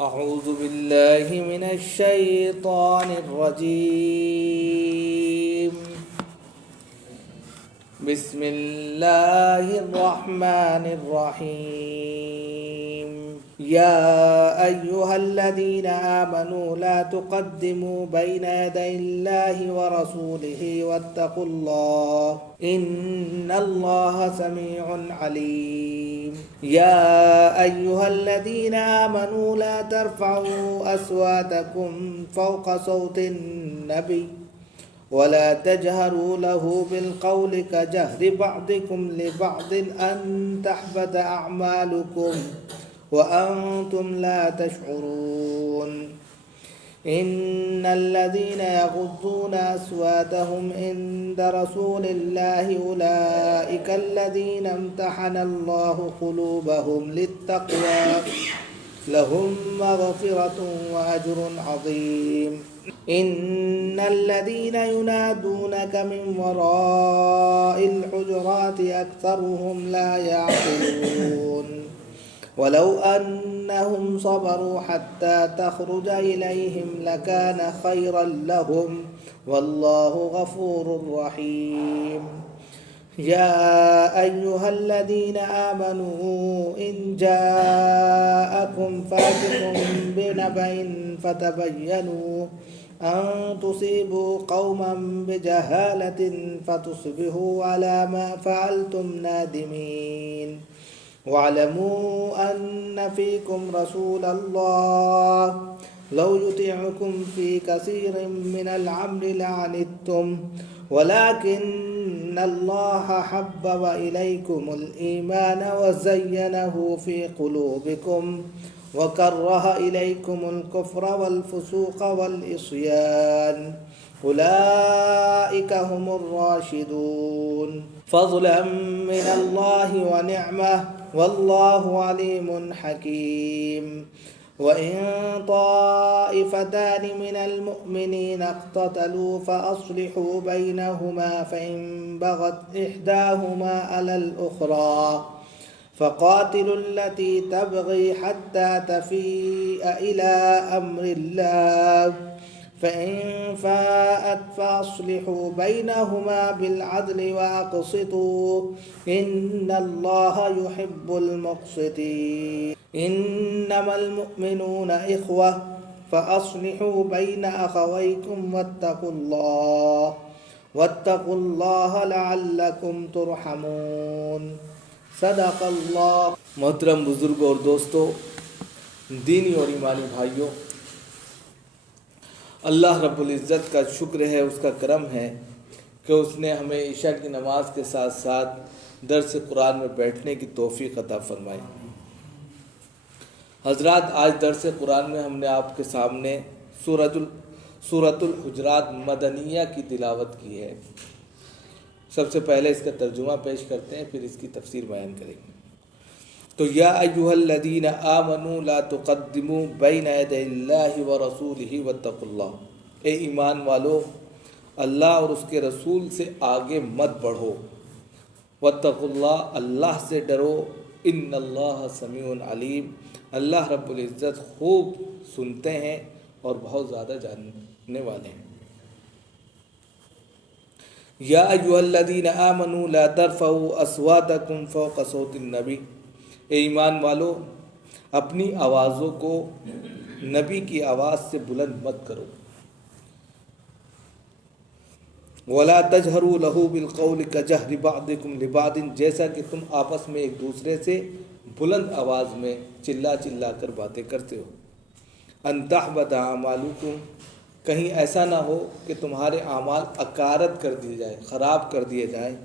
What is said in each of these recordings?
أعوذ بالله من الشيطان الرجيم. بسم الله الرحمن الرحيم. يا أيها الذين آمنوا لا تقدموا بين يدي الله ورسوله واتقوا الله إن الله سميع عليم. يا أيها الذين آمنوا لا ترفعوا أصواتكم فوق صوت النبي ولا تجهروا له بالقول كجهر بعضكم لبعض أن تحبط أعمالكم وأنتم لا تشعرون. إن الذين يغضون أصواتهم عند رسول الله أولئك الذين امتحن الله قلوبهم للتقوى لهم مغفرة وأجر عظيم. إن الذين ينادونك من وراء الحجرات أكثرهم لا يعقلون. ولو أنهم صبروا حتى تخرج إليهم لكان خيرا لهم والله غفور رحيم. يا أيها الذين آمنوا إن جاءكم فاسق بنبأ فتبينوا أن تصيبوا قوما بجهالة فتصبحوا على ما فعلتم نادمين. واعلموا أن فيكم رسول الله لو يطيعكم في كثير من الأمر لعنتم ولكن الله حبب إليكم الإيمان وزينه في قلوبكم وكره إليكم الكفر والفسوق والعصيان أولئك هم الراشدون فضلا من الله ونعمة والله عليم حكيم. وإن طائفتان من المؤمنين اقتتلوا فأصلحوا بينهما فإن بغت إحداهما على الأخرى فقاتلوا التي تبغي حتى تفيء إلى أمر الله فإن فاءت فأصلحوا بينهما بالعدل وأقسطوا إن الله يحب المقسطين. إنما المؤمنون إخوة فأصلحوا بين أخويكم واتقوا الله لعلكم ترحمون. صدق اللہ. محترم بزرگوں اور دوستوں، دینی اور ایمانی بھائیوں، اللہ رب العزت کا شکر ہے، اس کا کرم ہے کہ اس نے ہمیں عشاء کی نماز کے ساتھ ساتھ درس قرآن میں بیٹھنے کی توفیق عطا فرمائی. حضرات، آج درس قرآن میں ہم نے آپ کے سامنے سورۃ الحجرات مدنیہ کی تلاوت کی ہے. سب سے پہلے اس کا ترجمہ پیش کرتے ہیں، پھر اس کی تفسیر بیان کریں گے. تو یا ایھا الذین آمنوا لا تقدموا بین یدی اللہ ورسولہ واتقوا اللہ. اے ایمان والو، اللہ اور اس کے رسول سے آگے مت بڑھو. واتقوا اللہ، اللہ سے ڈرو. ان اللہ سمیع علیم، اللہ رب العزت خوب سنتے ہیں اور بہت زیادہ جاننے والے ہیں. یا ایھا الذین آمنوا لا ترفعوا اصواتکم فوق صوت النبی. اے ایمان والو، اپنی آوازوں کو نبی کی آواز سے بلند مت کرو. ولا تجہروا لہ بالقول کجہر بعضکم لبعض، جیسا کہ تم آپس میں ایک دوسرے سے بلند آواز میں چلا کر باتیں کرتے ہو. ان تحبط اعمالکم، کہیں ایسا نہ ہو کہ تمہارے اعمال اکارت کر دیے جائیں، خراب کر دیے جائیں.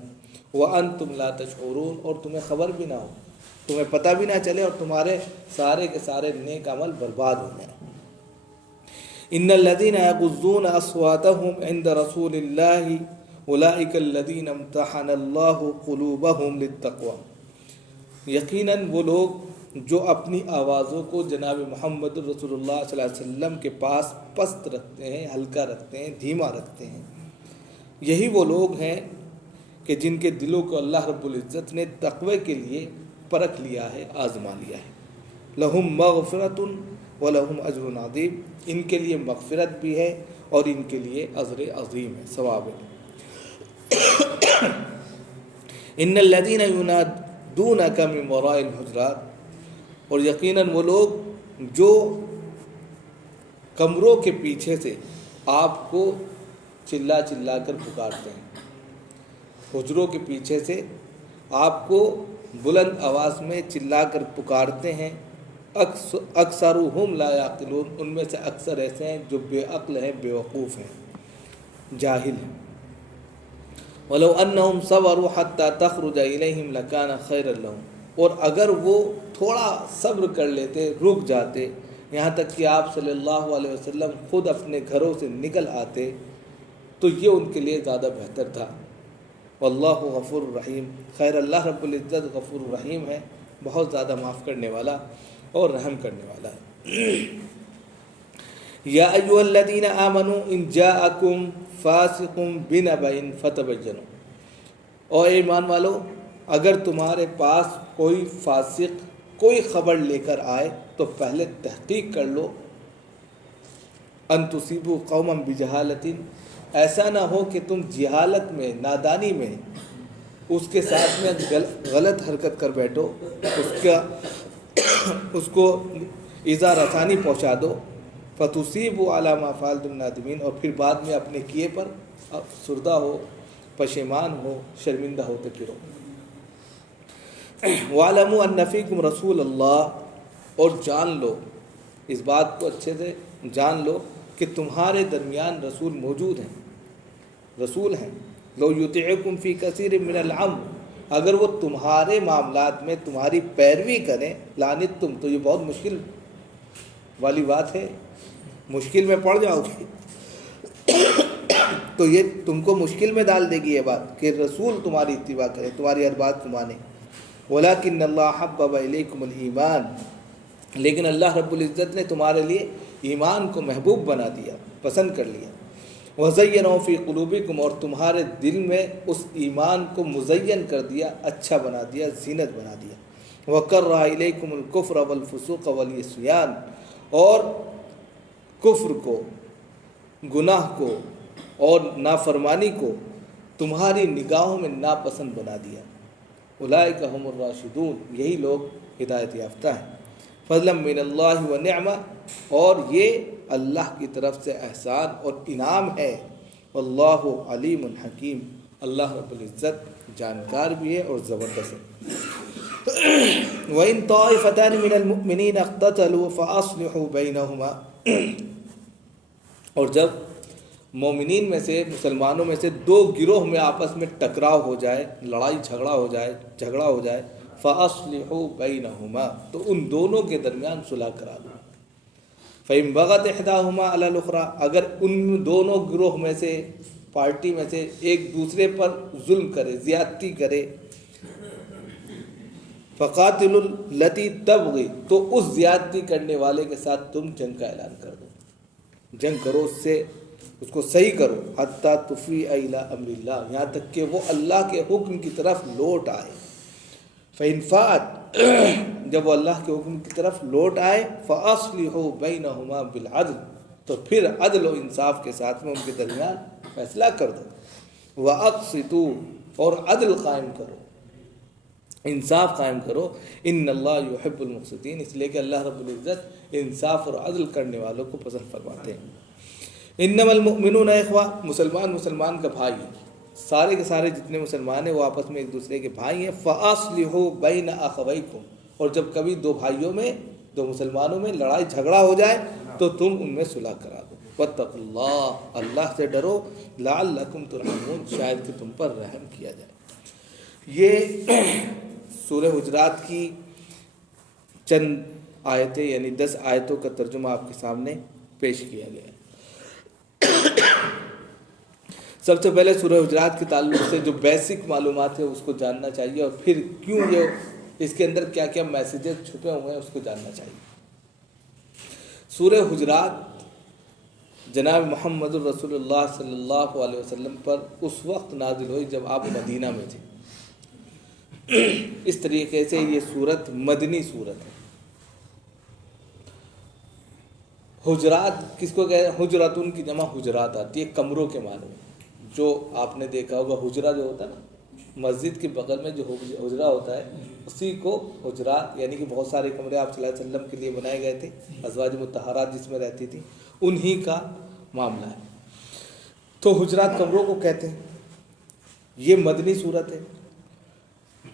وانتم لا تشعرون، اور تمہیں خبر بھی نہ ہو، تمہیں پتہ بھی نہ چلے اور تمہارے سارے کے سارے نیک عمل برباد ہو جائیں. ان الذین یغضون اصواتهم عند رسول اللہ اولئک الذین امتحن اللہ قلوبهم للتقوی. یقیناً وہ لوگ جو اپنی آوازوں کو جناب محمد رسول اللہ صلی اللہ علیہ وسلم کے پاس پست رکھتے ہیں، ہلکا رکھتے ہیں، دھیما رکھتے ہیں، یہی وہ لوگ ہیں کہ جن کے دلوں کو اللہ رب العزت نے تقوی کے لیے پرکھ لیا ہے، آزما لیا ہے. لہم مغفرۃ وَلَهُمْ أَجْرٌ عَظِيمٌ، ان کے لیے مغفرت بھی ہے اور ان کے لیے اجر عظیم ہے، ثواب ہے۔ ان الذین ینادونک من وراء الحجرات، اور یقیناً وہ لوگ جو کمروں کے پیچھے سے آپ کو چلا چلا کر پکارتے ہیں، حجروں کے پیچھے سے آپ کو بلند آواز میں چلا کر پکارتے ہیں، اکثرهم لا یعقلون، ان میں سے اکثر ایسے ہیں جو بے عقل ہیں، بے وقوف ہیں، جاہل ہیں۔ وَلَوْ أَنَّهُمْ صَبَرُوا حَتَّى تَخْرُجَ إِلَيْهِمْ لَكَانَ خَيْرًا لَهُمْ، اور اگر وہ تھوڑا صبر کر لیتے، رک جاتے یہاں تک کہ آپ صلی اللہ علیہ وسلم خود اپنے گھروں سے نکل آتے تو یہ ان کے لیے زیادہ بہتر تھا۔ واللہ غفور الرحیم، خیر اللہ رب العزت غفور الرحیم ہے، بہت زیادہ معاف کرنے والا اور رحم کرنے والا ہے۔ یا ایھا الذین آمنوا ان جاءکم فاسق بنبأ فتبینوا، اور ایمان والو اگر تمہارے پاس کوئی فاسق کوئی خبر لے کر آئے تو پہلے تحقیق کر لو، ان تصیبوا قوما بجہالۃ، ایسا نہ ہو کہ تم جہالت میں، نادانی میں اس کے ساتھ میں غلط حرکت کر بیٹھو، اس کو ایذا رسانی پہنچا دو، فتصیبوا علی ما فعلتم نادمین، اور پھر بعد میں اپنے کیے پر افسردہ ہو، پشیمان ہو، شرمندہ ہوتے پھرو۔ وَاعْلَمُوا أَنَّ فِيكُمْ رَسُولَ اللَّهِ، اور جان لو، اس بات کو اچھے سے جان لو کہ تمہارے درمیان رسول موجود ہیں، رسول ہیں۔ لو یطیعکم فی کثیر من الامر، اگر وہ تمہارے معاملات میں تمہاری پیروی کریں، لعنتم، تو یہ بہت مشکل والی بات ہے، مشکل میں پڑ جاؤ گے، تو یہ تم کو مشکل میں ڈال دے گی یہ بات کہ رسول تمہاری اتباع کرے، تمہاری ہر بات کو مانے۔ وَلَكِنَّ اللَّهَ حَبَّبَ إِلَيْكُمُ الْإِيمَانَ، لیکن اللہ رب العزت نے تمہارے لیے ایمان کو محبوب بنا دیا، پسند کر لیا۔ وَزَيَّنَهُ فِي قُلُوبِكُمْ، اور تمہارے دل میں اس ایمان کو مزین کر دیا، اچھا بنا دیا، زینت بنا دیا۔ وَكَرَّهَ إِلَيْكُمُ الْكُفْرَ وَالْفُسُوقَ وَالْعِصْيَانَ، اور کفر کو، گناہ کو اور نافرمانی کو تمہاری نگاہوں میں ناپسند بنا دیا۔ اولئک هم الراشدون، یہی لوگ ہدایت یافتہ ہیں۔ فضلا من اللہ ونعمہ، اور یہ اللہ کی طرف سے احسان اور انعام ہے۔ واللہ علیم حکیم، اللہ رب العزت جانکار بھی ہے اور زبردست ہے۔ وَإِن طَائِفَتَانِ مِنَ الْمُؤْمِنِينَ اقْتَتَلُوا فَأَصْلِحُوا بَيْنَهُمَا، اور جب مومنین میں سے، مسلمانوں میں سے دو گروہ میں آپس میں ٹکراؤ ہو جائے، لڑائی جھگڑا ہو جائے، فَأَصْلِحُوا بَيْنَهُمَا، تو ان دونوں کے درمیان صلح کرا دو۔ فَإِن بَغَتْ إِحْدَاهُمَا عَلَى الْأُخْرَى، اگر ان دونوں گروہ میں سے، پارٹی میں سے ایک دوسرے پر ظلم کرے، زیادتی کرے، فَقَاتِلُوا الَّتِي تَبْغِي، تو اس زیادتی کرنے والے کے ساتھ تم جنگ کا اعلان کر دو، جنگ کرو، اس کو صحیح کرو، حتیٰ تفیء الی امر اللہ، یہاں تک کہ وہ اللہ کے حکم کی طرف لوٹ آئے۔ فَإِن فَاءَتْ، جب وہ اللہ کے حکم کی طرف لوٹ آئے، فَأَصْلِحُوا بَيْنَهُمَا بِالْعَدْلِ، تو پھر عدل و انصاف کے ساتھ میں ان کے درمیان فیصلہ کر دو۔ وَأَقْسِطُوا، اور عدل قائم کرو، انصاف قائم کرو۔ ان اللہ یحب المقسطین، اس لیے کہ اللہ رب العزت انصاف اور عدل کرنے والوں کو پسند فرماتے ہیں۔ انما المؤمنون اخوہ، مسلمان کا بھائی ہے، سارے کے سارے جتنے مسلمان ہیں وہ آپس میں ایک دوسرے کے بھائی ہیں۔ فاصلحوا بین اخویکم، اور جب کبھی دو بھائیوں میں، دو مسلمانوں میں لڑائی جھگڑا ہو جائے تو تم ان میں صلح کرا دو۔ واتقوا اللہ، اللہ سے ڈرو، لعلکم ترحمون، شاید کہ تم پر رحم کیا جائے۔ یہ سورہ حجرات کی چند آیتیں، یعنی 10 آیتوں کا ترجمہ آپ کے سامنے پیش کیا گیا ہے۔ سب سے پہلے سورہ حجرات کے تعلق سے جو بیسک معلومات ہے اس کو جاننا چاہیے، اور پھر کیوں یہ اس کے اندر کیا کیا میسیجز چھپے ہوئے ہیں اس کو جاننا چاہیے۔ سورہ حجرات جناب محمد الرسول اللہ صلی اللہ علیہ وسلم پر اس وقت نازل ہوئی جب آپ مدینہ میں تھے۔ اس طریقے سے یہ سورت مدنی سورت ہے۔ حجرات کس کو کہتے ہیں؟ حجراتن کی جمع حجرات آتی ہے کمروں کے معنی میں. جو آپ نے دیکھا ہوگا حجرہ جو ہوتا ہے نا مسجد کے بغل میں جو حجرہ ہوتا ہے اسی کو حجرات یعنی کہ بہت سارے کمرے آپ صلی اللہ علیہ وسلم کے لیے بنائے گئے تھے. ازواج مطہرات جس میں رہتی تھی انہی کا معاملہ ہے. تو حجرات کمروں کو کہتے ہیں. یہ مدنی صورت ہے.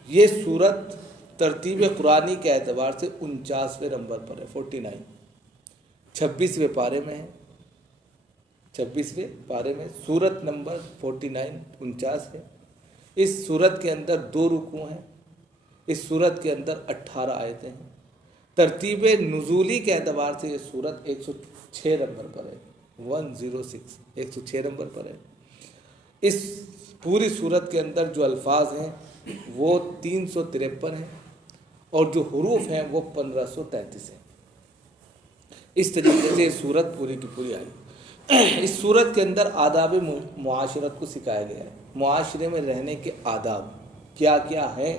یہ صورت ترتیب قرآنی کے اعتبار سے 49ویں نمبر پر ہے. 49 26ویں پارے میں ہے. 26ویں پارے میں صورت نمبر 49 49 ہے. اس صورت کے اندر 2 رکوع ہیں. اس صورت کے اندر 18 آیتیں ہیں. ترتیب نزولی کے اعتبار سے یہ صورت 106 نمبر پر ہے. 106 106 نمبر پر ہے. اس پوری صورت کے اندر جو الفاظ ہیں وہ 353 ہیں اور جو حروف ہیں وہ 1533 ہیں. اس طریقے سے یہ صورت پوری کی پوری آئی. اس صورت کے اندر آداب معاشرت کو سکھایا گیا ہے. معاشرے میں رہنے کے آداب کیا کیا ہیں,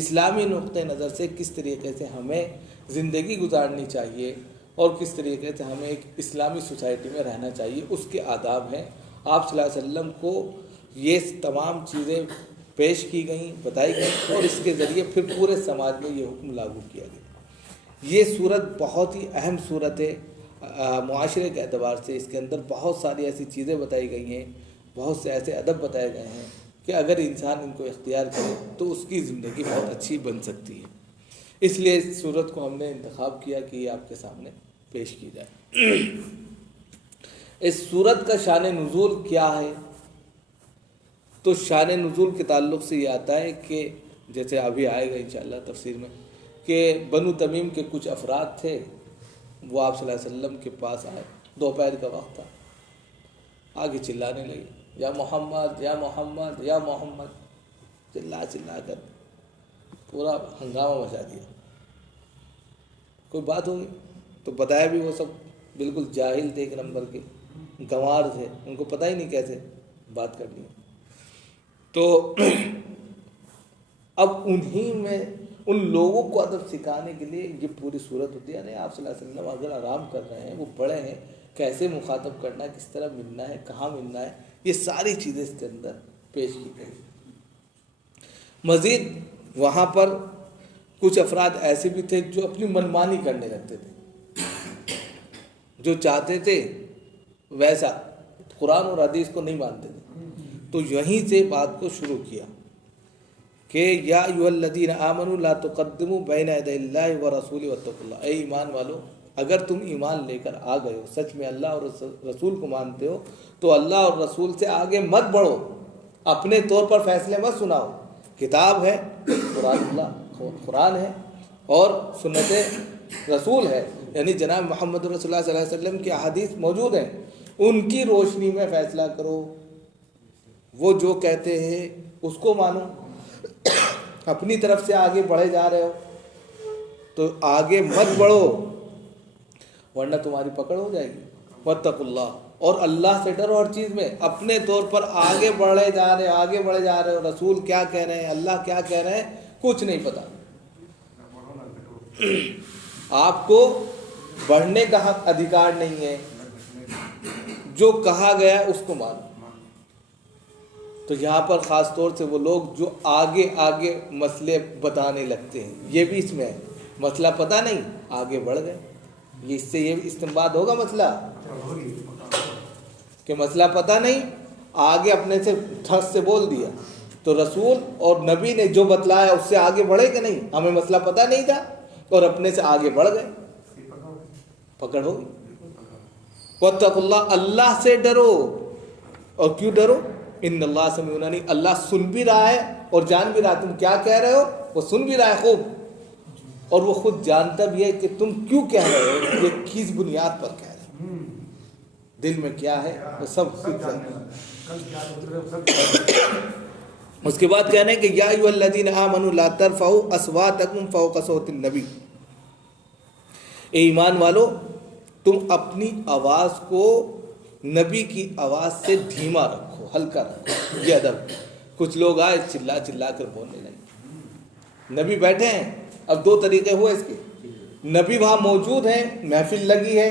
اسلامی نقطۂ نظر سے کس طریقے سے ہمیں زندگی گزارنی چاہیے اور کس طریقے سے ہمیں ایک اسلامی سوسائٹی میں رہنا چاہیے, اس کے آداب ہیں. آپ صلی اللہ علیہ وسلم کو یہ تمام چیزیں پیش کی گئیں, بتائی گئیں اور اس کے ذریعے پھر پورے سماج میں یہ حکم لاگو کیا گیا. یہ صورت بہت ہی اہم صورت ہے معاشرے کے اعتبار سے. اس کے اندر بہت ساری ایسی چیزیں بتائی گئی ہیں, بہت سے ایسے ادب بتائے گئے ہیں کہ اگر انسان ان کو اختیار کرے تو اس کی زندگی بہت اچھی بن سکتی ہے. اس لیے اس صورت کو ہم نے انتخاب کیا کہ یہ آپ کے سامنے پیش کی جائے. اس صورت کا شان نزول کیا ہے؟ تو شان نزول کے تعلق سے یہ آتا ہے کہ جیسے ابھی آئے گا انشاءاللہ تفسیر میں کہ بنو تمیم کے کچھ افراد تھے, وہ آپ صلی اللہ علیہ وسلم کے پاس آئے. دوپہر کا وقت تھا, آگے چلانے لگے یا محمد یا محمد یا محمد, چلا کر پورا ہنگامہ مچا دیا. کوئی بات ہوگی تو بتایا بھی وہ سب بالکل جاہل تھے, ایک نمبر کے گنوار تھے, ان کو پتہ ہی نہیں کیسے بات کرنی ہے. تو اب انہی میں ان لوگوں کو ادب سکھانے کے لیے یہ پوری صورت ہوتی ہے. آپ صلی اللہ علیہ وسلم اگر آرام کر رہے ہیں, وہ بڑے ہیں, کیسے مخاطب کرنا ہے, کس طرح ملنا ہے, کہاں ملنا ہے, یہ ساری چیزیں اس کے اندر پیش کی گئی. مزید وہاں پر کچھ افراد ایسے بھی تھے جو اپنی منمانی کرنے لگتے تھے, جو چاہتے تھے ویسا, قرآن اور حدیث کو نہیں مانتے تھے. تو یہیں سے بات کو شروع کیا کہ یا ایھا الذین آمنوا لا تقدموا بین یدی اللہ ورسولہ واتقوا اللہ. اے ایمان والو, اگر تم ایمان لے کر آ گئے ہو, سچ میں اللہ اور رسول کو مانتے ہو, تو اللہ اور رسول سے آگے مت بڑھو, اپنے طور پر فیصلے مت سناؤ. کتاب ہے قرآن ہے اور سنت رسول ہے, یعنی جناب محمد رسول اللہ صلی اللہ علیہ وسلم کی احادیث موجود ہیں, ان کی روشنی میں فیصلہ کرو. وہ جو کہتے ہیں اس کو مانو. اپنی طرف سے آگے بڑھے جا رہے ہو تو آگے مت بڑھو, ورنہ تمہاری پکڑ ہو جائے گی. واتقوا اللہ, اور اللہ سے ڈرو ہر چیز میں. اپنے طور پر آگے بڑھے جا رہے ہو, رسول کیا کہہ رہے ہیں, اللہ کیا کہہ رہے ہیں, کچھ نہیں پتا. آپ کو بڑھنے کا حق ادھیکار نہیں ہے, جو کہا گیا ہے اس کو مانو. تو یہاں پر خاص طور سے وہ لوگ جو آگے مسئلے بتانے لگتے ہیں, یہ بھی اس میں ہے. مسئلہ پتہ نہیں, آگے بڑھ گئے. اس سے یہ استنباط ہوگا مسئلہ کہ مسئلہ پتہ نہیں, آگے اپنے سے ٹھس سے بول دیا. تو رسول اور نبی نے جو بتلایا اس سے آگے بڑھے کہ نہیں؟ ہمیں مسئلہ پتہ نہیں تھا اور اپنے سے آگے بڑھ گئے, پکڑ ہوگی. واتقوا اللہ, اللہ سے ڈرو. اور کیوں ڈرو؟ ان اللہ سمیع علیم, اللہ سن بھی رہا ہے اور جان بھی رہا ہے. تم کیا کہہ رہے ہو وہ سن بھی رہا ہے خوب, اور وہ خود جانتا بھی ہے کہ تم کیوں کہہ رہے ہو, یہ کس بنیاد پر کہہ رہے ہو, دل میں کیا ہے وہ سب خود جانتا. اس کے بعد کہنا ہے کہ یا ایھا الذین آمنوا لا ترفعوا اصواتکم فوق صوت النبی. اے ایمان والو, تم اپنی آواز کو نبی کی آواز سے دھیما رکھو, ہلکا رکھو. یہ ادب. کچھ لوگ آئے چلا کر بولنے لگے. نبی بیٹھے ہیں, اب 2 طریقے ہوئے اس کے. نبی وہاں موجود ہیں, محفل لگی ہے,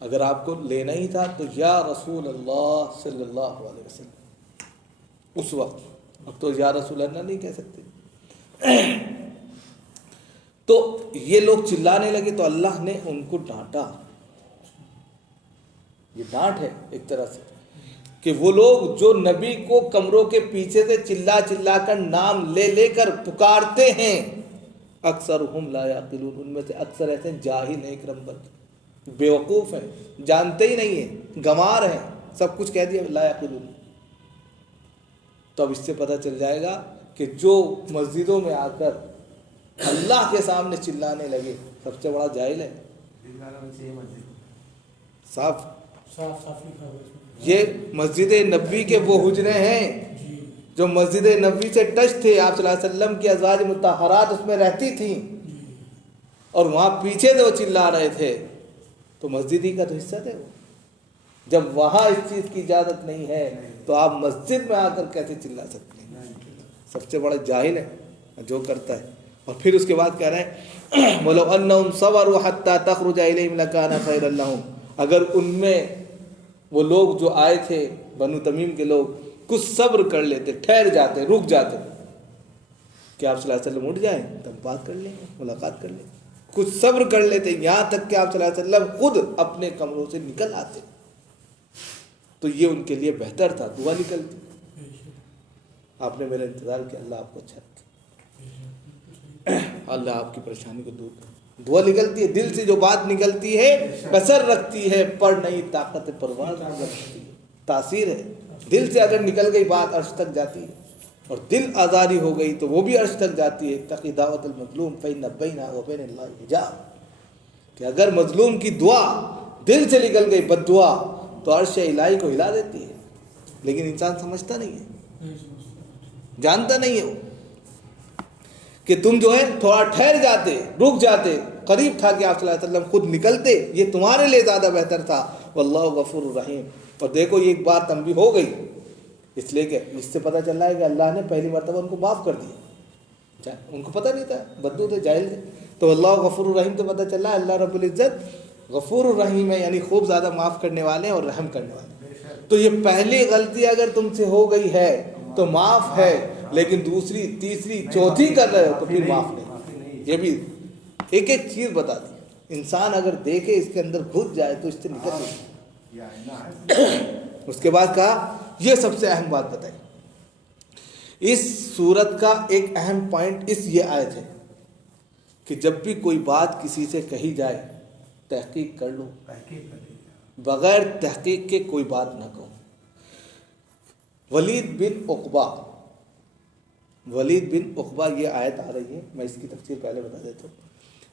اگر آپ کو لینا ہی تھا تو یا رسول اللہ صلی اللہ علیہ وسلم اس وقت. اب تو یا رسول اللہ نہیں کہہ سکتے. تو یہ لوگ چلانے لگے تو اللہ نے ان کو ڈانٹا. یہ ڈانٹ ہے ایک طرح سے کہ وہ لوگ جو نبی کو کمروں کے پیچھے سے چلا چلا کر نام لے لے کر پکارتے ہیں اکثرہم لا یعقلون، ان میں سے اکثر ایسے جاہل ہیں، ایک نمبر بیوقوف ہیں، جانتے ہی نہیں ہیں، گنوار ہیں، سب کچھ کہہ دیا لا یعقلون. تو اب اس سے پتہ چل جائے گا کہ جو مسجدوں میں آ کر اللہ کے سامنے چلانے لگے سب سے بڑا جاہل ہے. صاف یہ مسجد نبوی کے وہ حجرے ہیں جو مسجد نبوی سے ٹچ تھے، آپ صلی اللہ علیہ وسلم کی ازواج مطہرات اس میں رہتی تھیں اور وہاں پیچھے سے وہ چلا رہے تھے، تو مسجد ہی کا تو حصہ تھے وہ. جب وہاں اس چیز کی اجازت نہیں ہے تو آپ مسجد میں آ کر کیسے چلا سکتے ہیں؟ سب سے بڑا جاہل ہے جو کرتا ہے. اور پھر اس کے بعد کہہ رہے ہیں وَلَوْ أَنَّهُمْ صَبَرُوا حَتَّى تَخْرُجَ إِلَيْهِمْ لَكَانَ خَيْرًا لَهُمْ. اگر ان میں وہ لوگ جو آئے تھے بنو تمیم کے لوگ کچھ صبر کر لیتے، ٹھہر جاتے، رک جاتے کہ آپ صلی اللہ علیہ وسلم اٹھ جائیں تب بات کر لیں گے، ملاقات کر لیں گے، کچھ صبر کر لیتے یہاں تک کہ آپ صلی اللہ علیہ وسلم خود اپنے کمروں سے نکل آتے تو یہ ان کے لیے بہتر تھا. دعا نکلتی. آپ نے میرا انتظار کیا، اللہ آپ کو اچھا رکھے، اللہ آپ کی پریشانی کو دور کرے. دعا نکلتی ہے، دل سے جو بات نکلتی ہے اثر رکھتی ہے، پر نہیں طاقت پرواز رکھتی ہے، تاثیر ہے. دل سے اگر نکل گئی بات عرش تک جاتی ہے، اور دل آزاری ہو گئی تو وہ بھی عرش تک جاتی ہے. اتقی دعوت المظلوم فإن بینہا وبین اللہ حجاب، کہ اگر مظلوم کی دعا دل سے نکل گئی بد دعا تو عرش الہی کو ہلا دیتی ہے. لیکن انسان سمجھتا نہیں ہے، جانتا نہیں ہے وہ کہ تم جو ہے تھوڑا ٹھہر جاتے، رک جاتے، قریب تھا کہ آپ صلی اللہ علیہ وسلم خود نکلتے، یہ تمہارے لیے زیادہ بہتر تھا. واللہ غفور الرحیم. اور دیکھو یہ ایک بات تنبیہ ہو گئی، اس لیے کہ اس سے پتہ چل رہا ہے کہ اللہ نے پہلی مرتبہ ان کو معاف کر دیا. ان کو پتہ نہیں تھا، بدو تھے، جاہل تھے. تو اللہ غفور الرحیم تو پتہ چل رہا ہے اللہ رب العزت غفور الرحیم ہے، یعنی خوب زیادہ معاف کرنے والے ہیں اور رحم کرنے والے ہیں. تو یہ پہلی غلطی اگر تم سے ہو گئی ہے تو معاف ہے، لیکن دوسری تیسری چوتھی کر رہے ہو تو پھر معاف نہیں. یہ بھی ایک ایک چیز بتا دی. انسان اگر دیکھے اس کے اندر گھس جائے تو اس سے نکل جائے. اس کے بعد کہا یہ سب سے اہم بات بتائی. اس صورت کا ایک اہم پوائنٹ یہ آیت ہے کہ جب بھی کوئی بات کسی سے کہی جائے تحقیق کر لو، بغیر تحقیق کے کوئی بات نہ کہو. ولید بن عقبہ یہ آیت آ رہی ہے، میں اس کی تفسیر پہلے بتا دیتا ہوں.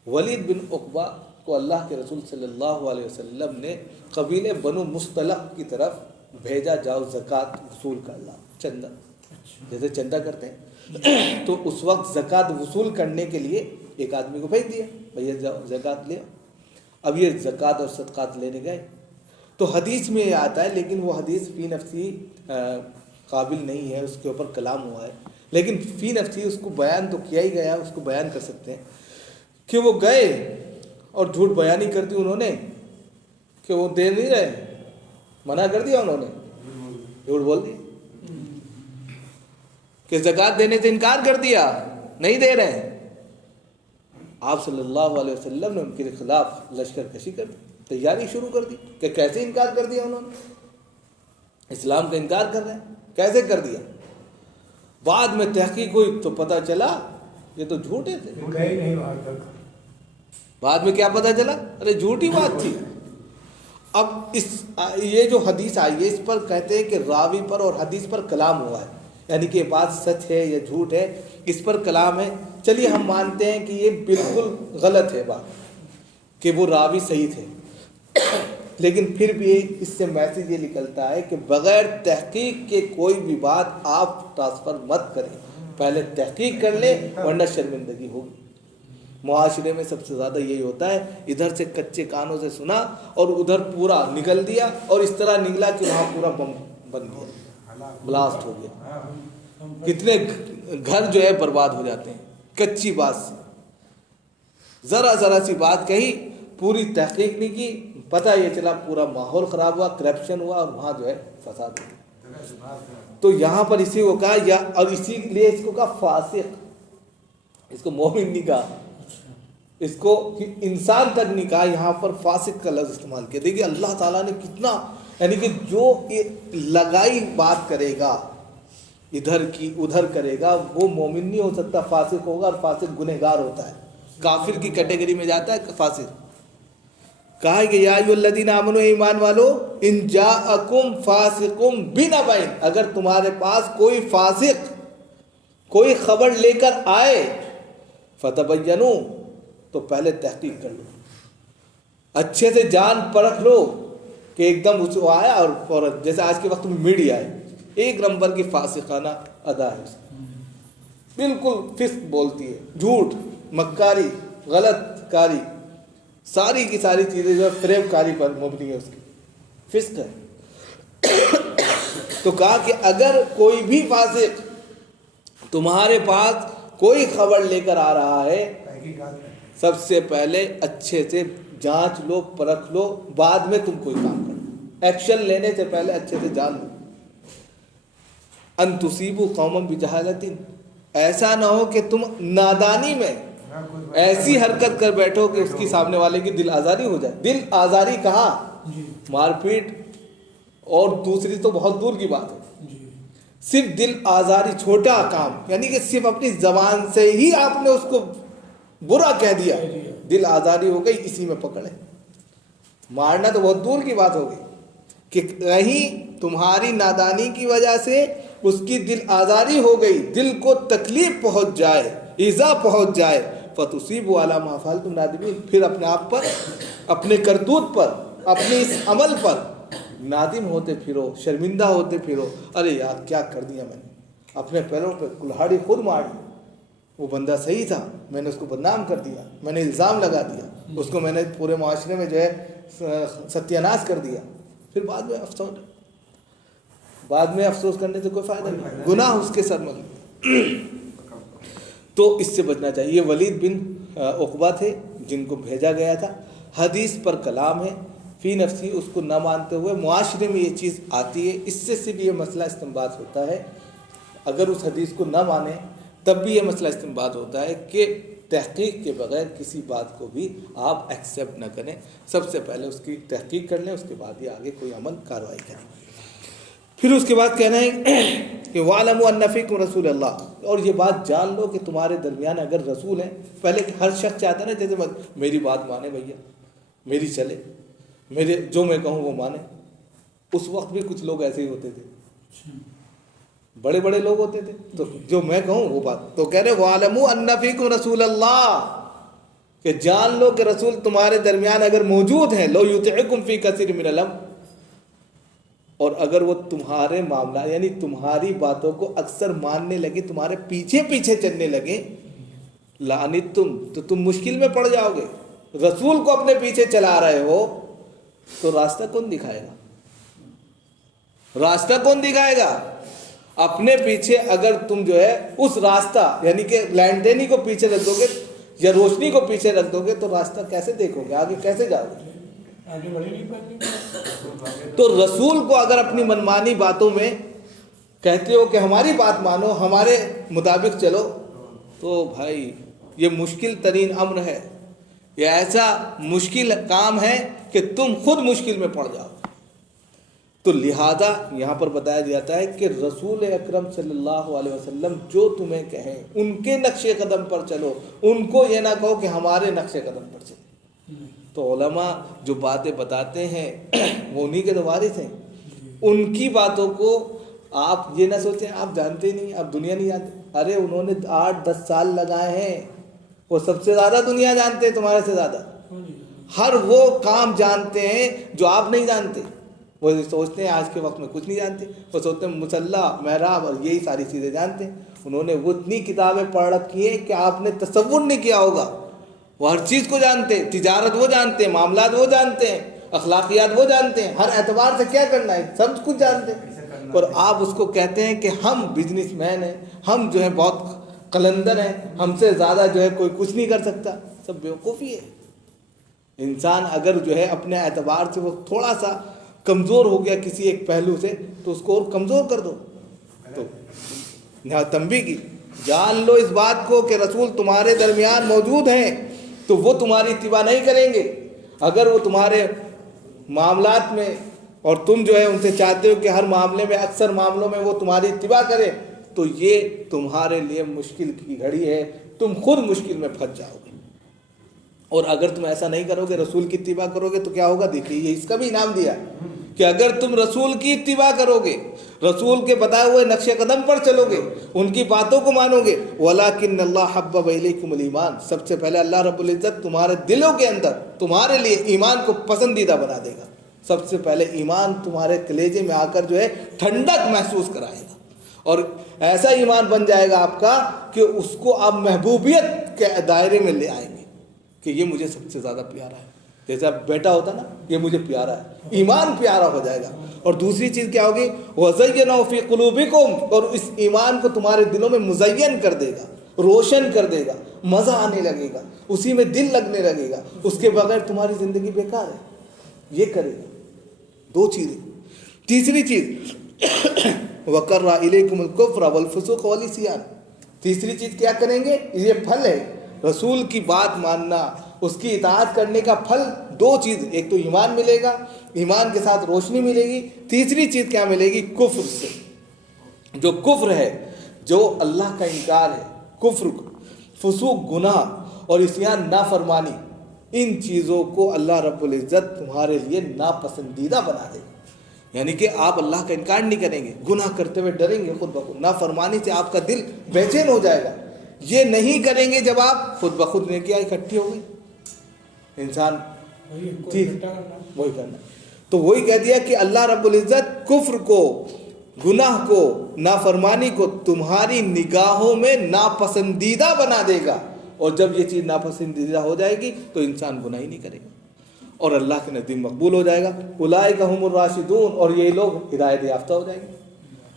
ولید بن عقبہ کو اللہ کے رسول صلی اللہ علیہ وسلم نے قبیلے بنو مصطلق کی طرف بھیجا، جاؤ زکوٰۃ وصول کر لاؤ، چندہ جیسے چندہ کرتے ہیں. تو اس وقت زکوٰۃ وصول کرنے کے لیے ایک آدمی کو بھیج دیا، بھیا جاؤ زکوٰۃ لے. اب یہ زکوٰۃ اور صدقات لینے گئے تو حدیث میں یہ آتا ہے، لیکن وہ حدیث فی نفسی قابل نہیں ہے، اس کے اوپر کلام ہوا ہے، لیکن فی نفسی اس کو بیان تو کیا ہی گیا، اس کو بیان کر سکتے ہیں کہ وہ گئے اور جھوٹ بیانی کر دی انہوں نے کہ وہ دے نہیں رہے، منع کر دیا انہوں نے، جھوٹ بول دیا کہ زکوٰۃ دینے سے انکار کر دیا، نہیں دے رہے. آپ صلی اللہ علیہ وسلم نے ان کے خلاف لشکر کشی کر دی، تیاری شروع کر دی کہ کیسے انکار کر دیا انہوں نے، اسلام کا انکار کر رہے ہیں، کیسے کر دیا. بعد میں تحقیق ہوئی تو پتہ چلا یہ تو جھوٹے تھے. بعد میں کیا پتہ چلا؟ ارے جھوٹی بات تھی. اب یہ جو حدیث آئی ہے اس پر کہتے ہیں کہ راوی پر اور حدیث پر کلام ہوا ہے، یعنی کہ بات سچ ہے یا جھوٹ ہے اس پر کلام ہے. چلیے ہم مانتے ہیں کہ یہ بالکل غلط ہے بات کہ وہ راوی صحیح تھے، لیکن پھر بھی اس سے میسیج یہ نکلتا ہے کہ بغیر تحقیق کے کوئی بھی بات آپ ٹرانسفر مت کریں، پہلے تحقیق کر لیں ورنہ شرمندگی ہوگی. معاشرے میں سب سے زیادہ یہی ہوتا ہے، ادھر سے کچے کانوں سے سنا اور ادھر پورا نکل دیا، اور اس طرح نکلا کہ وہاں پورا بم بن گیا، بلاسٹ ہو گیا. کتنے گھر جو ہے برباد ہو جاتے ہیں کچی بات سے. ذرا سی بات کہی، پوری تحقیق نہیں کی، پتہ یہ چلا پورا ماحول خراب ہوا، کرپشن ہوا اور وہاں جو ہے فساد ہوا۔ تو یہاں پر اسی کو کہا یا، اور اسی لیے اس کو کہا فاسق، اس کو مومن نہیں کہا، اس کو انسان تک نہیں کہا، یہاں پر فاسق کا لفظ استعمال کیا۔ دیکھیے اللہ تعالیٰ نے کتنا، یعنی کہ جو لگائی بات کرے گا ادھر کی ادھر کرے گا وہ مومن نہیں ہو سکتا، فاسق ہوگا، اور فاسق گنہگار ہوتا ہے، کافر کی کیٹیگری میں جاتا ہے فاسق۔ کہا کہ یا ایھا الذین آمنوا، ایمان والو، ان جاءکم فاسق بنبأ، اگر تمہارے پاس کوئی فاسق کوئی خبر لے کر آئے، فتبینوا، تو پہلے تحقیق کر لو، اچھے سے جان پرکھ لو کہ ایک دم اس کو آیا اور جیسے آج کے وقت میں میڈیا ہے ایک نمبر کی فاسقانہ ادا ہے، بالکل فسق بولتی ہے، جھوٹ، مکاری، غلط کاری، ساری کی ساری چیزیں جو ہے فریب کاری پر مبنی ہے، اس کی فسق ہے۔ تو کہا کہ اگر کوئی بھی فاسق تمہارے پاس کوئی خبر لے کر آ رہا ہے، سب سے پہلے اچھے سے جانچ لو، پرکھ لو، بعد میں تم کوئی کام کرو، ایکشن لینے سے پہلے اچھے سے جان لو۔ ان تصیبوا قوما بجہالۃ، ایسا نہ ہو کہ تم نادانی میں ایسی حرکت کر بیٹھو کہ اس کی سامنے والے کی دل آزاری ہو جائے۔ دل آزاری کہاں؟ مار پیٹ اور دوسری تو بہت دور کی بات ہے، صرف دل آزاری چھوٹا کام، یعنی کہ صرف اپنی زبان سے ہی آپ نے اس کو برا کہہ دیا، دل آزاری ہو گئی، اسی میں پکڑے۔ مارنا تو بہت دور کی بات ہو گئی کہ کہیں تمہاری نادانی کی وجہ سے اس کی دل آزاری ہو گئی، دل کو تکلیف پہنچ جائے، ایذا پہنچ جائے، فتصیبوا علی ما فعلتم نادمین، پھر اپنے آپ پر، اپنے کرتوت پر، اپنے اس عمل پر نادم ہوتے پھرو، شرمندہ ہوتے پھرو، ارے یار کیا کر دیا میں نے، اپنے پیروں پہ کلہاڑی خود ماری، وہ بندہ صحیح تھا، میں نے اس کو بدنام کر دیا، میں نے الزام لگا دیا، اس کو میں نے پورے معاشرے میں جو ہے ستیہ ناش کر دیا، پھر بعد میں افسوس کرنے سے کوئی فائدہ نہیں، گناہ اس کے سر میں۔ تو اس سے بچنا چاہیے۔ یہ ولید بن عقبہ تھے جن کو بھیجا گیا تھا، حدیث پر کلام ہے، فی نفسی، اس کو نہ مانتے ہوئے معاشرے میں یہ چیز آتی ہے، اس سے صرف یہ مسئلہ استنباط ہوتا ہے، اگر اس حدیث کو نہ مانے تب بھی یہ مسئلہ استنباط ہوتا ہے کہ تحقیق کے بغیر کسی بات کو بھی آپ ایکسیپٹ نہ کریں، سب سے پہلے اس کی تحقیق کر لیں، اس کے بعد ہی آگے کوئی عمل کارروائی کریں۔ پھر اس کے بعد کہنا ہے کہ وَاعْلَمُوا أَنَّ فِيكُمْ رَسُولَ اللَّهِ، اور یہ بات جان لو کہ تمہارے درمیان اگر رسول ہیں، پہلے ہر شخص چاہتا ہے نا جیسے میری بات مانے بھیا، میری چلے، میرے جو میں کہوں وہ مانے، اس وقت بھی کچھ لوگ ایسے ہی ہوتے تھے، بڑے بڑے لوگ ہوتے تھے، تو جو میں کہوں وہ بات، تو کہہ رہے وَاعْلَمُوا أَنَّ فِيكُمْ رَسُولَ اللَّهِ، کہ جان لو کہ رسول تمہارے درمیان اگر موجود ہیں، لَوْ يُطِعْكُمْ فِي كَثِيرٍ مِنَ الْأَمْرِ، اور اگر وہ تمہارے معاملہ یعنی تمہاری باتوں کو اکثر ماننے لگے، تمہارے پیچھے پیچھے چلنے لگے، لعنتم، تو تم مشکل میں پڑ جاؤ گے۔ رسول کو اپنے پیچھے چلا رہے ہو تو راستہ کون دکھائے گا؟ راستہ کون دکھائے گا؟ اپنے پیچھے اگر تم جو ہے اس راستہ یعنی کہ لینٹینی کو پیچھے رکھ دو گے یا روشنی کو پیچھے رکھ دو گے تو راستہ کیسے دیکھو گے؟ آگے کیسے جاؤ گے؟ آگے بڑھ نہیں پاتے۔ تو رسول کو اگر اپنی منمانی باتوں میں کہتے ہو کہ ہماری بات مانو، ہمارے مطابق چلو، تو بھائی یہ مشکل ترین امر ہے، یہ ایسا مشکل کام ہے کہ تم خود مشکل میں پڑ جاؤ۔ تو لہذا یہاں پر بتایا جاتا ہے کہ رسول اکرم صلی اللہ علیہ وسلم جو تمہیں کہیں ان کے نقش قدم پر چلو، ان کو یہ نہ کہو کہ ہمارے نقش قدم پر چلو۔ تو علماء جو باتیں بتاتے ہیں وہ انہی کے تو وارث ہیں، ان کی باتوں کو آپ یہ نہ سوچیں آپ جانتے نہیں، آپ دنیا نہیں جانتے، ارے انہوں نے 8-10 سال لگائے ہیں، وہ سب سے زیادہ دنیا جانتے ہیں تمہارے سے زیادہ، ہر وہ کام جانتے ہیں جو آپ نہیں جانتے۔ وہ سوچتے ہیں آج کے وقت میں کچھ نہیں جانتے، وہ سوچتے ہیں مصلی، محراب اور یہی ساری چیزیں جانتے ہیں۔ انہوں نے وہ اتنی کتابیں پڑھ رکھی ہیں کہ آپ نے تصور نہیں کیا ہوگا، وہ ہر چیز کو جانتے ہیں، تجارت وہ جانتے ہیں، معاملات وہ جانتے ہیں، اخلاقیات وہ جانتے ہیں، ہر اعتبار سے کیا کرنا ہے سب کچھ جانتے ہیں، اور آپ اس کو کہتے ہیں کہ ہم بزنس مین ہیں، ہم جو ہے بہت قلندر ہیں، ہم سے زیادہ جو ہے کوئی کچھ نہیں کر سکتا۔ سب بیوقوفی ہے، انسان اگر جو ہے اپنے اعتبار سے وہ تھوڑا سا کمزور ہو گیا کسی ایک پہلو سے تو اس کو اور کمزور کر دو. تو یہاں تنبیہ کی جان لو اس بات کو کہ رسول تمہارے درمیان موجود ہیں تو وہ تمہاری اتباع نہیں کریں گے. اگر وہ تمہارے معاملات میں اور تم جو ہے ان سے چاہتے ہو کہ ہر معاملے میں اکثر معاملوں میں وہ تمہاری اتباع کرے تو یہ تمہارے لیے مشکل کی گھڑی ہے, تم خود مشکل میں پھنس جاؤ گے. اور اگر تم ایسا نہیں کرو گے, رسول کی اتباع کرو گے تو کیا ہوگا؟ دیکھیے یہ اس کا بھی انعام دیا کہ اگر تم رسول کی اتباع کرو گے, رسول کے بتائے ہوئے نقش قدم پر چلو گے, ان کی باتوں کو مانو گے, وَلَٰكِنَّ اللَّهَ حَبَّبَ إِلَيْكُمُ الْإِيمَانَ, سب سے پہلے اللہ رب العزت تمہارے دلوں کے اندر تمہارے لیے ایمان کو پسندیدہ بنا دے گا. سب سے پہلے ایمان تمہارے کلیجے میں آ کر جو ہے ٹھنڈک محسوس کرائے گا, اور ایسا ایمان بن جائے گا آپ کا کہ اس کو آپ محبوبیت کے دائرے میں لے آئیں گے کہ یہ مجھے سب سے زیادہ پیارا ہے. جیسا بیٹا ہوتا نا, یہ مجھے پیارا ہے, ایمان پیارا ہو جائے گا. اور دوسری چیز کیا ہوگی؟ وَزَيَّنَهُ فِي قُلُوبِكُمْ, اور اس ایمان کو تمہارے دلوں میں مزین کر دے گا, روشن کر دے گا, مزہ آنے لگے گا, اسی میں دل لگنے لگے گا, اس کے بغیر تمہاری زندگی بیکار ہے. یہ کرے گا. دو چیزیں. تیسری چیز وَقَرَّ إِلَيْكُمُ الْكُفْرَ وَالْفُسُوقَ وَالْعِصْيَانَ, تیسری چیز کیا کریں گے؟ یہ پھل ہے رسول کی بات ماننا, اس کی اطاعت کرنے کا پھل. دو چیز, ایک تو ایمان ملے گا, ایمان کے ساتھ روشنی ملے گی. تیسری چیز کیا ملے گی؟ کفر سے. جو کفر ہے, جو اللہ کا انکار ہے, کفر, فسوق گناہ اور عصیان نافرمانی, ان چیزوں کو اللہ رب العزت تمہارے لیے ناپسندیدہ بنا دے گا. یعنی کہ آپ اللہ کا انکار نہیں کریں گے, گناہ کرتے ہوئے ڈریں گے خود بخود, نافرمانی سے آپ کا دل بے چین ہو جائے گا. یہ نہیں کریں گے جب آپ خود بخود نیکیاں اکٹھی ہو گئی, انسان وہی کرنا. تو وہی کہہ دیا کہ اللہ رب العزت کفر کو, گناہ کو, نافرمانی کو تمہاری نگاہوں میں ناپسندیدہ بنا دے گا, اور جب یہ چیز ناپسندیدہ ہو جائے گی تو انسان گناہ ہی نہیں کرے گا اور اللہ کے نزدیک مقبول ہو جائے گا. اولئک هم الراشدون, اور یہ لوگ ہدایت یافتہ ہو جائیں گے.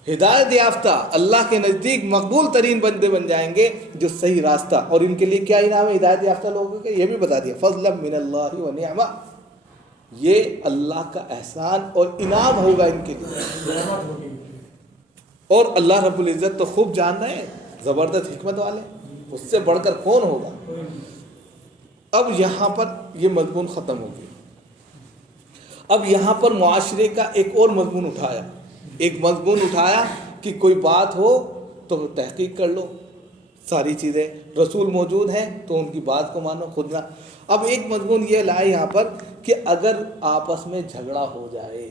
ہدایت یافتہ, اللہ کے نزدیک مقبول ترین بندے بن جائیں گے جو صحیح راستہ. اور ان کے لیے کیا انعام ہے ہدایت یافتہ لوگوں کے؟ یہ بھی بتا دیا, فضلا من اللہ و نعمہ, یہ اللہ کا احسان اور انعام ہوگا ان کے لیے. اور اللہ رب العزت تو خوب جان رہے ہیں, زبردست حکمت والے, اس سے بڑھ کر کون ہوگا. اب یہاں پر یہ مضمون ختم ہو گیا. اب یہاں پر معاشرے کا ایک اور مضمون اٹھایا. ایک مضمون اٹھایا کہ کوئی بات ہو تو تحقیق کر لو, ساری چیزیں رسول موجود ہیں تو ان کی بات کو مانو, خود نہ. اب ایک مضمون یہ لائے یہاں پر کہ اگر آپس میں جھگڑا ہو جائے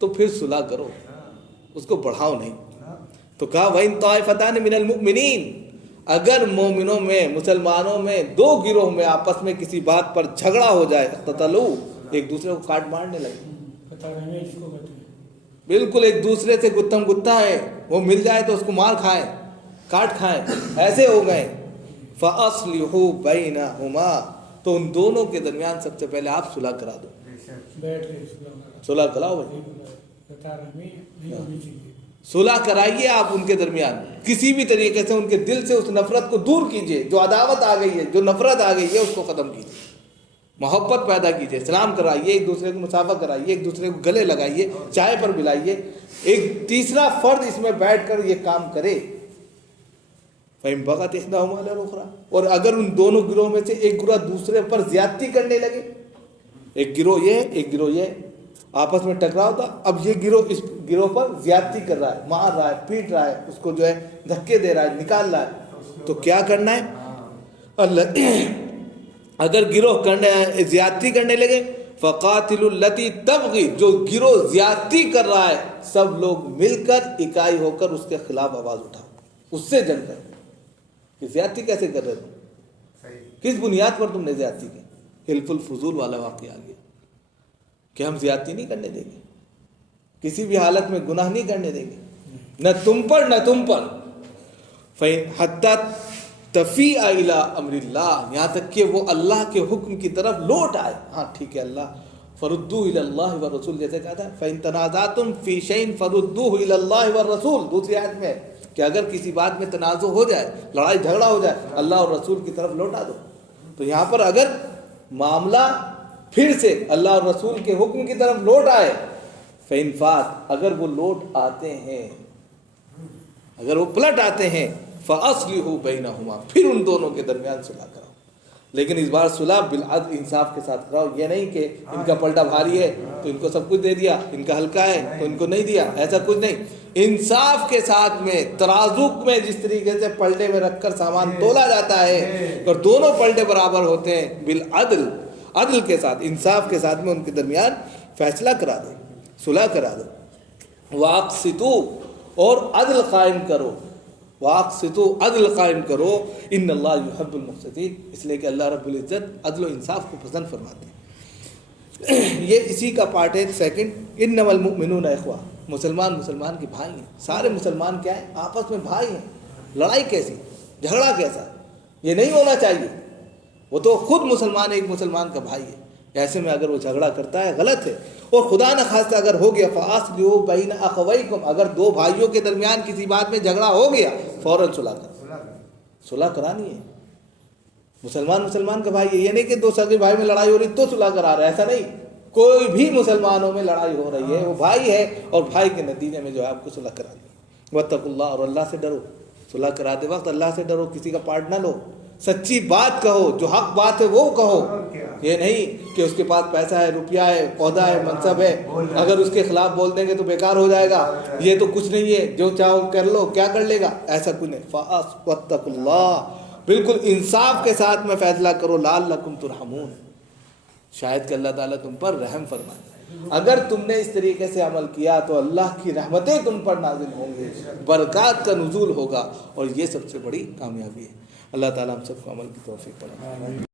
تو پھر صلح کرو, اس کو بڑھاؤ نہیں. تو کہا وَإِن طَائِفَتَانِ مِنَ الْمُؤْمِنِينَ, اگر مومنوں میں, مسلمانوں میں دو گروہ میں آپس میں کسی بات پر جھگڑا ہو جائے, اقتتلوا, ایک دوسرے کو کاٹ مارنے لگے, بالکل ایک دوسرے سے گتم گتا ہے, وہ مل جائے تو اس کو مار کھائیں, کاٹ کھائیں, ایسے ہو گئے. فَأَصْلِحُوا بَيْنَهُمَا, تو ان دونوں کے درمیان سب سے پہلے آپ صلح کرا دو. صلح کراؤ بھائی, صلح کرائیے آپ ان کے درمیان, کسی بھی طریقے سے ان کے دل سے اس نفرت کو دور کیجئے. جو عداوت آ گئی ہے, جو نفرت آ گئی ہے, اس کو ختم کیجئے, محبت پیدا کیجئے, سلام کرائیے, ایک دوسرے کو مسافہ کرائیے, ایک دوسرے کو گلے لگائیے, چائے پر بلائیے. ایک تیسرا فرد اس میں بیٹھ کر یہ کام کرے. فَإِن بَغَتْ إِحْدَاهُمَا عَلَى الْأُخْرَى, اور اگر ان دونوں گروہ میں سے ایک گروہ دوسرے پر زیادتی کرنے لگے, ایک گروہ یہ ہے, ایک گروہ یہ ہے, آپس میں ٹکراؤ تھا, اب یہ گروہ اس گروہ پر زیادتی کر رہا ہے, مار رہا ہے, پیٹ رہا ہے, اس کو جو ہے دھکے دے رہا ہے, نکال رہا ہے, تو کیا کرنا ہے؟ اگر گروہ زیادتی کرنے لگے, فَقَاتِلُوا الَّتِي تَبْغِي, جو گروہ زیادتی کر رہا ہے سب لوگ مل کر اکائی ہو کر اس کے خلاف آواز اٹھاؤ, اس سے جنگ کرو. کہ زیادتی کیسے کر رہے تم, کس بنیاد پر تم نے زیادتی کی؟ حلف الفضول والا واقعہ آ گیا کہ ہم زیادتی نہیں کرنے دیں گے, کسی بھی حالت میں گناہ نہیں کرنے دیں گے, نہ تم پر نہ تم پر. حتیٰ تفیء الی امر اللہ, یہاں تک کہ وہ اللہ کے حکم کی طرف لوٹ آئے. ہاں ٹھیک ہے, اللہ فردوہ الی اللہ والرسول, جیسے کہا تھا فإن تنازعتم فی شیء فردوہ الی اللہ والرسول. دوسری آیت میں کہ اگر کسی بات میں تنازع ہو جائے, لڑائی جھگڑا ہو جائے, اللہ اور رسول کی طرف لوٹا دو. تو یہاں پر اگر معاملہ پھر سے اللہ اور رسول کے حکم کی طرف لوٹ آئے، فَإِنْ فَاتَ اگر وہ لوٹ آتے ہیں، اگر وہ پلٹ آتے ہیں، فَأَصْلِحُوا بَيْنَهُمَا پھر ان دونوں کے درمیان صلح کراؤ، لیکن اس بار صلح بالعدل انصاف کے ساتھ کراؤ۔ یہ نہیں کہ ان کا پلٹا بھاری ہے تو ان کو سب کچھ دے دیا، ان کا ہلکا ہے تو ان کو نہیں دیا، ایسا کچھ نہیں۔ انصاف کے ساتھ میں، ترازو میں جس طریقے سے پلٹے میں رکھ کر سامان تولا جاتا ہے اور دونوں پلٹے برابر ہوتے ہیں، بالعدل، عدل کے ساتھ، انصاف کے ساتھ میں ان کے درمیان فیصلہ کرا دو، صلح کرا دو۔ وَأَقْسِطُوا اور عدل قائم کرو، وَأَقْسِطُوا عدل قائم کرو، ان اللہ یحب المقسطین، اس لیے کہ اللہ رب العزت عدل و انصاف کو پسند فرماتے ہیں۔ یہ اسی کا پارٹ ہے سیکنڈ، انما المؤمنون اخوہ، مسلمان کے بھائی ہیں، سارے مسلمان کیا ہیں؟ آپس میں بھائی ہیں۔ لڑائی کیسی، جھگڑا کیسا، یہ نہیں ہونا چاہیے۔ وہ تو خود مسلمان ایک مسلمان کا بھائی ہے، ایسے میں اگر وہ جھگڑا کرتا ہے غلط ہے، اور خدا نہ خواستہ اگر ہو گیا فَأَصْلِحُوا بَيْنَ أَخَوَيْكُمْ اگر دو بھائیوں کے درمیان کسی بات میں جھگڑا ہو گیا فوراً صلح کرانی ہے۔ مسلمان کا بھائی ہے، یہ نہیں کہ دو سگے بھائی میں لڑائی ہو رہی تو صلح کرا رہا ہے، ایسا نہیں۔ کوئی بھی مسلمانوں میں لڑائی ہو رہی ہے وہ بھائی ہے، اور بھائی کے نتیجے میں جو ہے آپ کو صلح کرانی ہے۔ وَاتَّقُوا اللَّهَ اور اللہ سے ڈرو، صلح کراتے وقت اللہ سے ڈرو، کسی کا پارٹ نہ لو، سچی بات کہو، جو حق بات ہے وہ کہو، یہ نہیں کہ اس کے پاس پیسہ ہے، روپیہ ہے، عہدہ ہے، منصب ہے، اگر اس کے خلاف بول دیں گے تو بیکار ہو جائے گا، یہ تو کچھ نہیں ہے، جو چاہو کر لو، کیا کر لے گا، ایسا کچھ نہیں۔ وَاتَّقُوا اللَّهَ بالکل انصاف کے ساتھ میں فیصلہ کرو، لعلکم ترحمون شاید کہ اللہ تعالیٰ تم پر رحم فرمائے۔ اگر تم نے اس طریقے سے عمل کیا تو اللہ کی رحمتیں تم پر نازل ہوں گی، برکات کا نزول ہوگا، اور یہ سب سے بڑی کامیابی ہے۔ اللہ تعالیٰ ہم سب کو عمل کی توفیق فرمائے۔